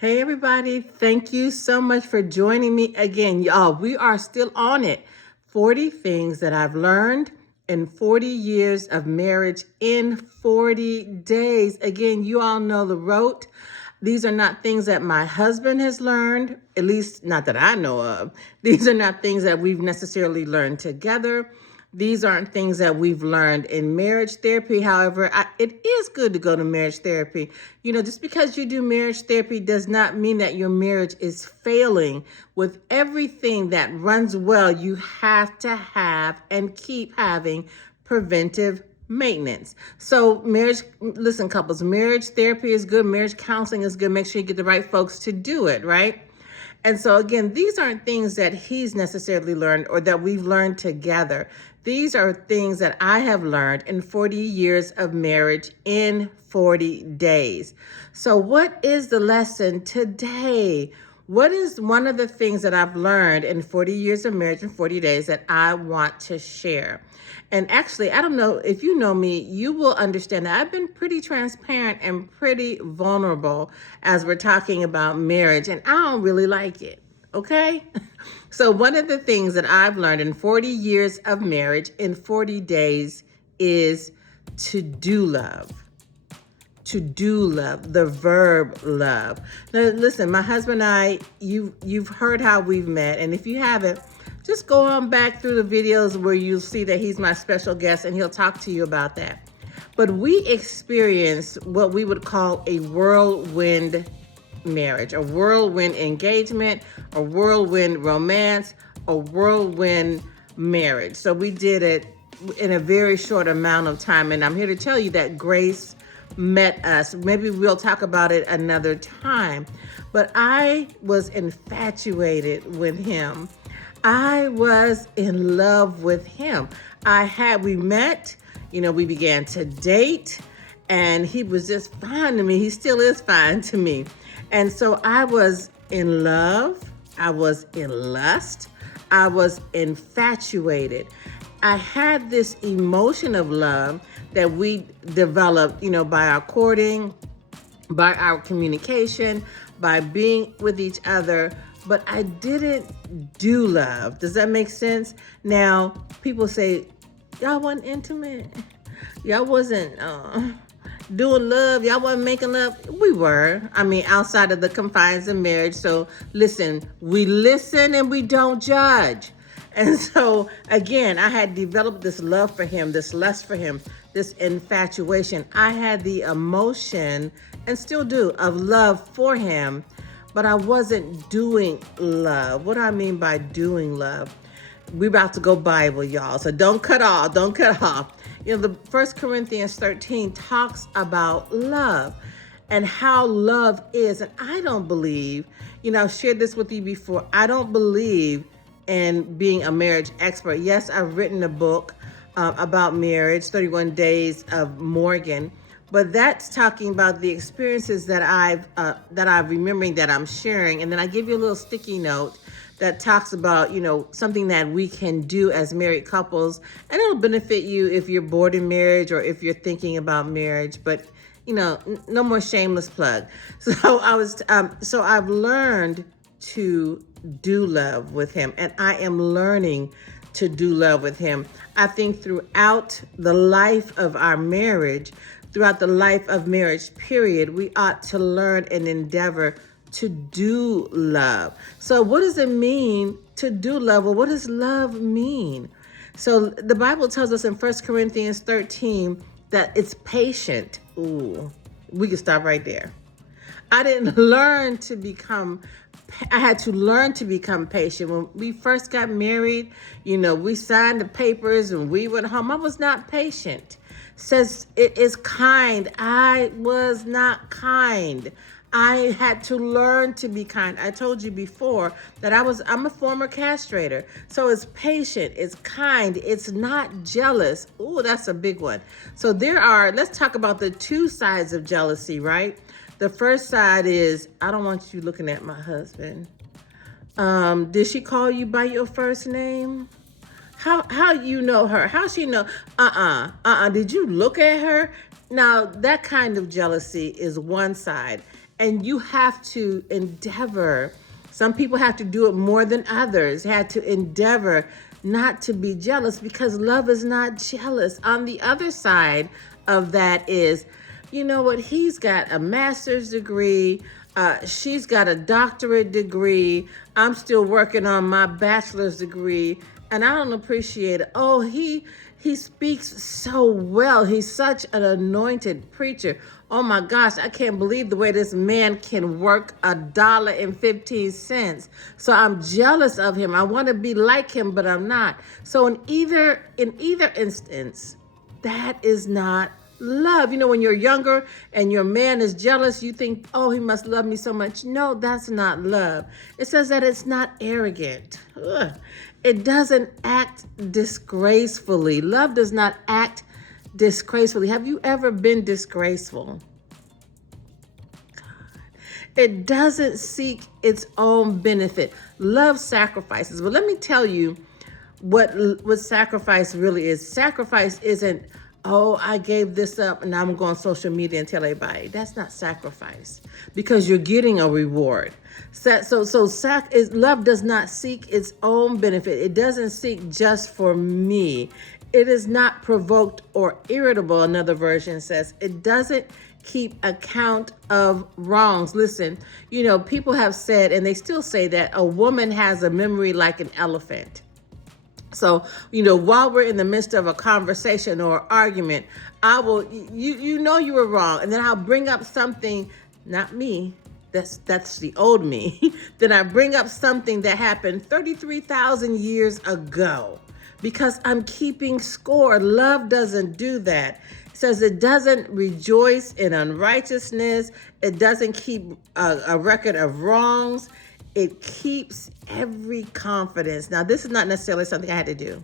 Hey, everybody. Thank you so much for joining me again. Y'all, we are still on it. 40 things that I've learned in 40 years of marriage in 40 days. Again, you all know the rote. These are not things that my husband has learned, at least not that I know of. These are not things that we've necessarily learned together. These aren't things that we've learned in marriage therapy. However, it is good to go to marriage therapy. Just because you do marriage therapy does not mean that your marriage is failing. With everything that runs well, you have to have and keep having preventive maintenance. So listen, couples, marriage therapy is good. Marriage counseling is good. Make sure you get the right folks to do it, right? And so, again, these aren't things that he's necessarily learned or that we've learned together. These are things that I have learned in 40 years of marriage in 40 days. So, what is the lesson today? What is one of the things that I've learned in 40 years of marriage in 40 days that I want to share? And actually, I don't know if you know me, you will understand that I've been pretty transparent and pretty vulnerable as we're talking about marriage, and I don't really like it. Okay? So, one of the things that I've learned in 40 years of marriage in 40 days is to do love. To do love, the verb love. Now, listen, my husband and I, you've heard how we've met, and if you haven't, just go on back through the videos where you'll see that he's my special guest, and he'll talk to you about that. But we experienced what we would call a whirlwind marriage, a whirlwind engagement, a whirlwind romance, a whirlwind marriage. So we did it in a very short amount of time, and I'm here to tell you that grace met us. Maybe we'll talk about it another time. But I was infatuated with him. I was in love with him. We met, we began to date, and he was just fine to me. He still is fine to me. And so I was in love. I was in lust. I was infatuated. I had this emotion of love that we developed, by our courting, by our communication, by being with each other, but I didn't do love. Does that make sense? Now, people say, y'all wasn't intimate. Y'all wasn't doing love. Y'all wasn't making love. We were. Outside of the confines of marriage. So listen, we listen and we don't judge. And so, again, I had developed this love for him, this lust for him, this infatuation. I had the emotion, and still do, of love for him, but I wasn't doing love. What do I mean by doing love? We're about to go Bible, y'all. So don't cut off. The 1 Corinthians 13 talks about love and how love is. And I don't believe, I've shared this with you before. I don't believe in being a marriage expert. Yes, I've written a book about marriage, 31 Days of Morgan, but that's talking about the experiences that I'm remembering, that I'm sharing. And then I give you a little sticky note that talks about, something that we can do as married couples, and it'll benefit you if you're bored in marriage or if you're thinking about marriage, but no more shameless plug. So I've learned to do love with him, and I am learning to do love with him. I think throughout the life of our marriage, throughout the life of marriage, period, we ought to learn and endeavor to do love. So what does it mean to do love? Well, what does love mean? So the Bible tells us in 1 Corinthians 13 that it's patient. Ooh, we can stop right there. I had to learn to become patient. When we first got married, we signed the papers and we went home. I was not patient. Says it is kind. I was not kind. I had to learn to be kind. I told you before that I'm a former castrator. So it's patient, it's kind, it's not jealous. Ooh, that's a big one. So let's talk about the two sides of jealousy, right? The first side is, I don't want you looking at my husband. Did she call you by your first name? How you know her? How she know? Did you look at her? Now that kind of jealousy is one side, and you have to endeavor. Some people have to do it more than others. Had to endeavor not to be jealous, because love is not jealous. On the other side of that is, you know what? He's got a master's degree. She's got a doctorate degree. I'm still working on my bachelor's degree, and I don't appreciate it. Oh, he speaks so well. He's such an anointed preacher. Oh my gosh, I can't believe the way this man can work $1.15. So I'm jealous of him. I want to be like him, but I'm not. So in either instance, that is not love. You know, when you're younger and your man is jealous, you think, oh, he must love me so much. No, that's not love. It says that it's not arrogant. Ugh. It doesn't act disgracefully. Love does not act disgracefully. Have you ever been disgraceful? It doesn't seek its own benefit. Love sacrifices. But let me tell you what sacrifice really is. Sacrifice isn't, oh, I gave this up and now I'm going to go on social media and tell everybody. That's not sacrifice, because you're getting a reward. Love does not seek its own benefit. It doesn't seek just for me. It is not provoked or irritable, another version says. It doesn't keep account of wrongs. Listen, you know, people have said, and they still say, that a woman has a memory like an elephant. So, you know, while we're in the midst of a conversation or argument, I will, you know you were wrong. And then I'll bring up something, not me, that's the old me. Then I bring up something that happened 33,000 years ago, because I'm keeping score. Love doesn't do that. It says it doesn't rejoice in unrighteousness. It doesn't keep a record of wrongs. It keeps every confidence. Now, this is not necessarily something I had to do,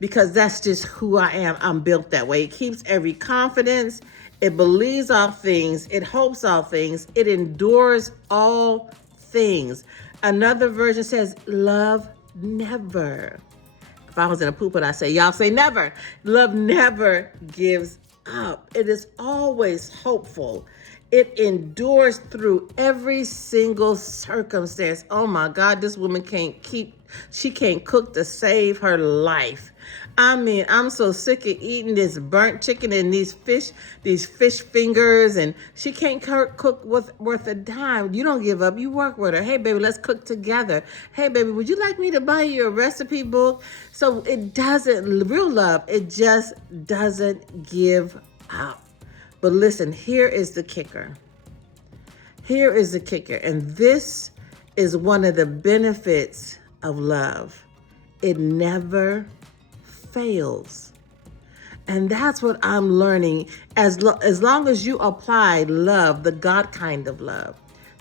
because that's just who I am. I'm built that way. It keeps every confidence. It believes all things. It hopes all things. It endures all things. Another version says, love never. If I was in a pulpit, I'd say, y'all say never. Love never gives up. It is always hopeful. It endures through every single circumstance. Oh my God, this woman she can't cook to save her life. I mean, I'm so sick of eating this burnt chicken and these fish fingers, and she can't cook worth a dime. You don't give up. You work with her. Hey, baby, let's cook together. Hey, baby, would you like me to buy you a recipe book? So real love, it just doesn't give up. But listen, here is the kicker. Here is the kicker. And this is one of the benefits of love. It never fails. And that's what I'm learning. As long as you apply love, the God kind of love,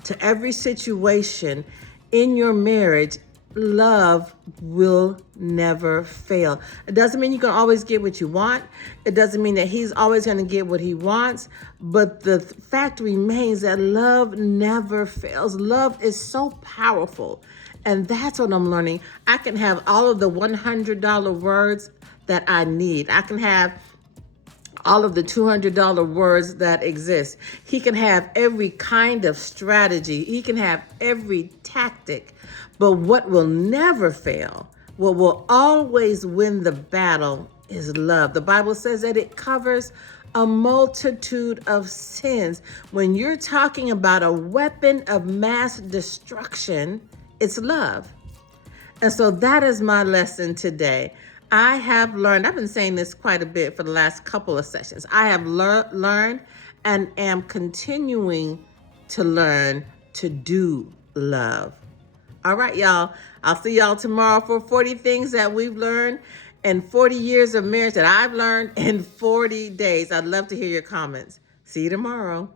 to every situation in your marriage, love will never fail. It doesn't mean you can always get what you want. It doesn't mean that he's always going to get what he wants. But the fact remains that love never fails. Love is so powerful. And that's what I'm learning. I can have all of the $100 words that I need. I can have all of the $200 words that exist. He can have every kind of strategy. He can have every tactic. But what will never fail, what will always win the battle, is love. The Bible says that it covers a multitude of sins. When you're talking about a weapon of mass destruction, it's love. And so that is my lesson today. I have learned, I've been saying this quite a bit for the last couple of sessions. I have learned and am continuing to learn to do love. All right, y'all. I'll see y'all tomorrow for 40 things that we've learned and 40 years of marriage that I've learned in 40 days. I'd love to hear your comments. See you tomorrow.